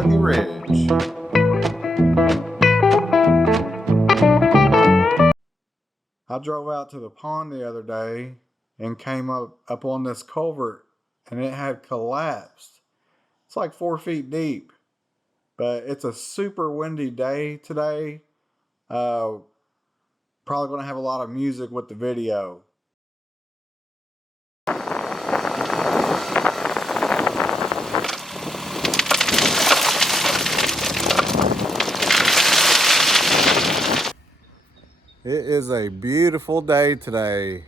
Kentucky Ridge. I drove out to the pond the other day and came up on this culvert, and it had collapsed. It's like 4 feet deep, but it's a super windy day today. Probably going to have a lot of music with the video. It is a beautiful day today.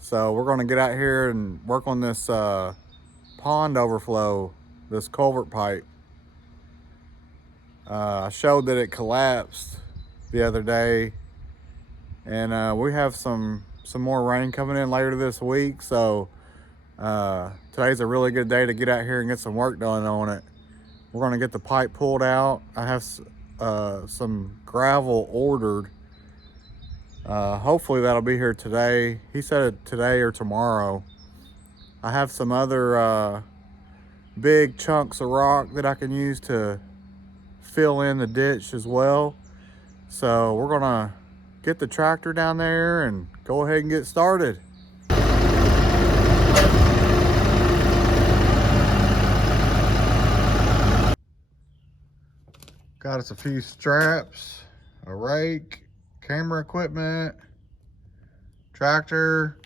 So we're going to get out here and work on this pond overflow, this culvert pipe. I showed that it collapsed the other day, and we have some more rain coming in later this week. So today's a really good day to get out here and get some work done on it. We're going to get the pipe pulled out. I have some gravel ordered. Hopefully that'll be here today. He said it today or tomorrow. I have some other big chunks of rock that I can use to fill in the ditch as well. So we're gonna get the tractor down there and go ahead and get started. Got us a few straps, a rake, camera equipment, tractor,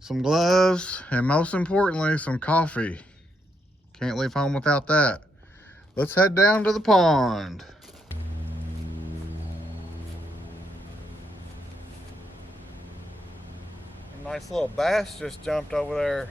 some gloves, and most importantly, some coffee. Can't leave home without that. Let's head down to the pond. A nice little bass just jumped over there.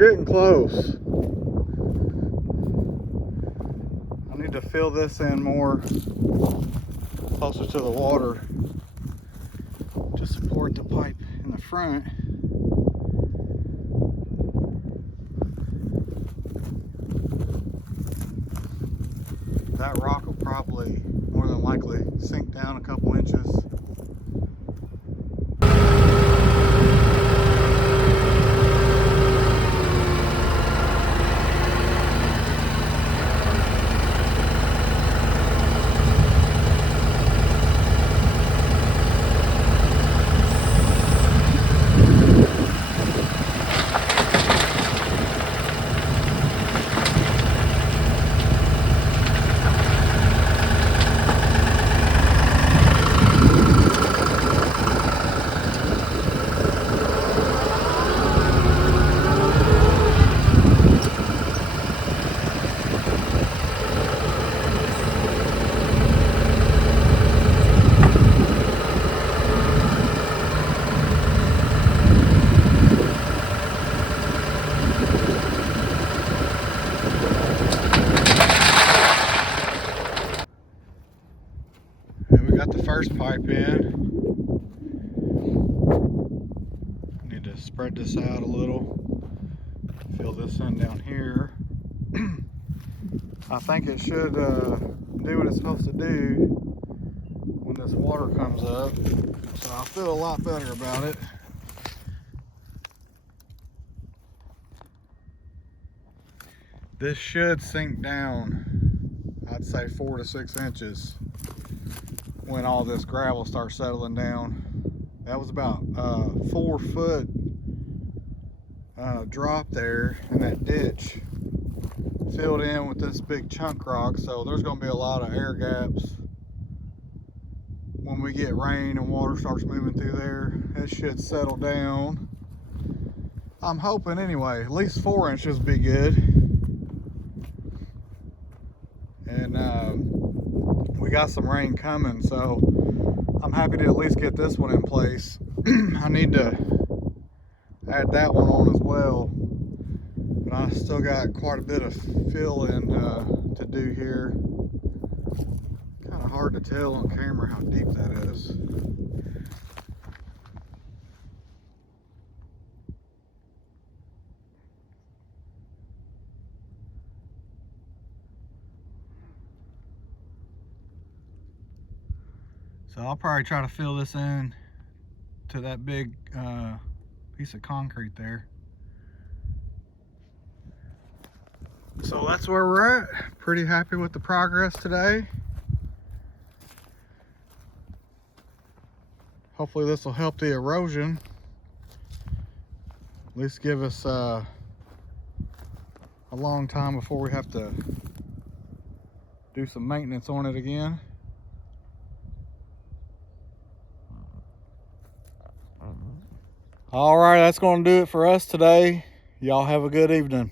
we're getting close. I need to fill this in more closer to the water to support the pipe in the front. That rock will probably more than likely sink down a couple inches. And we got the first pipe in. Need to spread this out a little. Fill this in down here. I think it should do what it's supposed to do when this water comes up. So I feel a lot better about it. This should sink down, I'd say 4 to 6 inches when all this gravel starts settling down. That was about 4 foot drop there in that ditch, filled in with this big chunk rock, so there's going to be a lot of air gaps when we get rain and water starts moving through there. It should settle down, I'm hoping anyway. At least 4 inches would be good. And we got some rain coming, so I'm happy to at least get this one in place. I need to add that one on as well, but I still got quite a bit of fill in to do here. Kind of hard to tell on camera how deep that is. So I'll probably try to fill this in to that big piece of concrete there. So that's where we're at. Pretty happy with the progress today. Hopefully this will help the erosion. At least give us a long time before we have to do some maintenance on it again. All right, that's going to do it for us today. Y'all have a good evening.